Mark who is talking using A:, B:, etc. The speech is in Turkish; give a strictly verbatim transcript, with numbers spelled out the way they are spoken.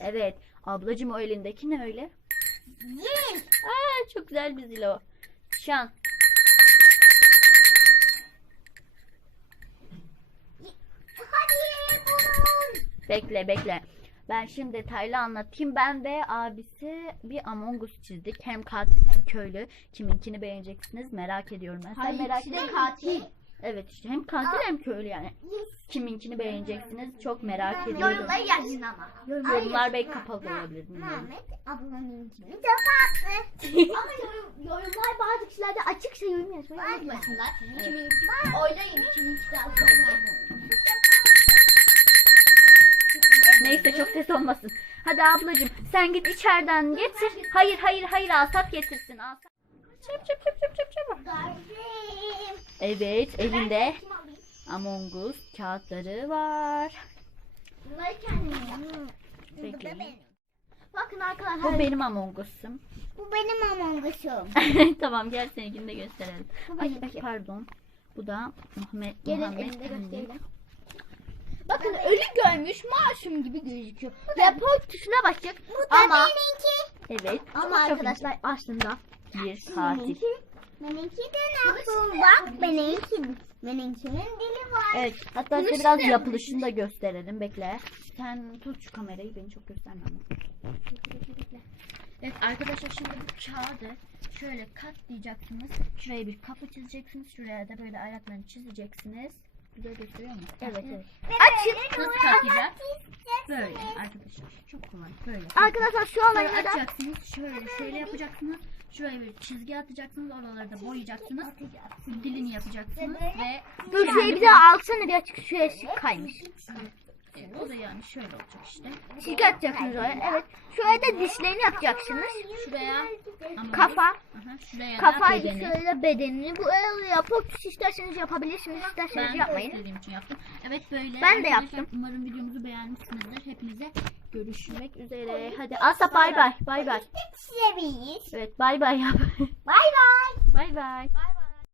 A: Evet. Ablacığım o elindeki ne öyle?
B: Zil.
A: Aa, çok güzel bir zil o. Şan.
B: Hadi bulun.
A: Bekle bekle. Ben şimdi detaylı anlatayım. Ben ve abisi bir Among Us çizdik. Hem katil hem köylü. Kiminkini beğeneceksiniz merak ediyorum ben. Sen
B: Hayır,
A: merak
B: ikisi de
A: ediyor
B: katil.
A: musun? Evet işte hem katil hem köylü yani. Kiminkini beğeneceksiniz çok merak ediyorum.
B: Yorumları yazın ama.
A: Yorumlar belki kapalı da olabilir. bilmiyorum.
B: Mehmet ablanınkini kapattı. Ama yorum, yorumlar bazı kişilerde açıkça yorum yazmayı unutmasınlar. Kimin oylayın kiminki daha sonra.
A: Neyse çok ses olmasın. Hadi ablacığım sen git içeriden getir. Hayır hayır hayır Asaf getirsin. Asaf. Çap çap çap çap çap çap.
B: Garip.
A: Evet elinde Among Us kağıtları var.
B: Bunları kendim yaptım. Bu da
A: Bekleyin.
B: benim. Bakın arkadaşlar.
A: Bu benim Among Us'um.
B: Bu benim Among Us'um.
A: Tamam gel seninkini de gösterelim.
B: Bu
A: Ay,
B: benimki.
A: ay, pardon. Bu da Muhammed.
B: Gelin
A: Muhammed
B: elinde
A: Emin.
B: gösterelim. Bakın ölü görmüş masum gibi gözüküyor. Report tuşuna basacak. Ama
A: Evet.
B: ama
A: çok, çok
B: arkadaşlar aslında
A: bir katil.
B: benimki de nasıl? Bak benimki. Benimkinin dili var.
A: Evet. Hatta size biraz yapılışını da gösterelim. Bekle. Sen tut şu kamerayı. Beni çok gösterme ama. Evet arkadaşlar şimdi bu kağıdı şöyle katlayacaksınız. Şuraya bir kapı çizeceksiniz. Şuraya da böyle ayaklarını çizeceksiniz. Güzel gösteriyor mu?
B: Evet evet.
A: Açın. Nasıl katlayacağız? Böyle arkadaşlar. Çok kolay. Böyle.
B: Arkadaşlar şu
A: Sonra
B: olayı da
A: açacaksınız. Şöyle şöyle yapacaksınız. Şuraya bir çizgi atacaksınız. Oraları da boyayacaksınız. Dilini yapacaksınız ve
B: dur şurayı bir daha alsana bir açık şuraya kaymış.
A: Evet, o da yani şöyle olacak işte.
B: Çizgi atacaksınız oraya. Evet. Şuraya da dişlerini yapacaksınız.
A: Şuraya ama
B: Kafa.
A: Aha, şuraya da
B: Kafayı
A: bedeni.
B: şöyle bedenini bu el yapıp isterseniz yapabilirsiniz,
A: Ben
B: isterseniz yapmayın.
A: istediğim için yaptım. Evet böyle.
B: Ben de
A: Arkadaşlar,
B: yaptım.
A: Umarım videomuzu beğenmişsinizdir. Hepinize görüşmek üzere. Hadi Asaf bay bay. Bay bay.
B: Size bir
A: Evet bay bay yap.
B: Bay bay.
A: Bay bay.
B: Bay bay.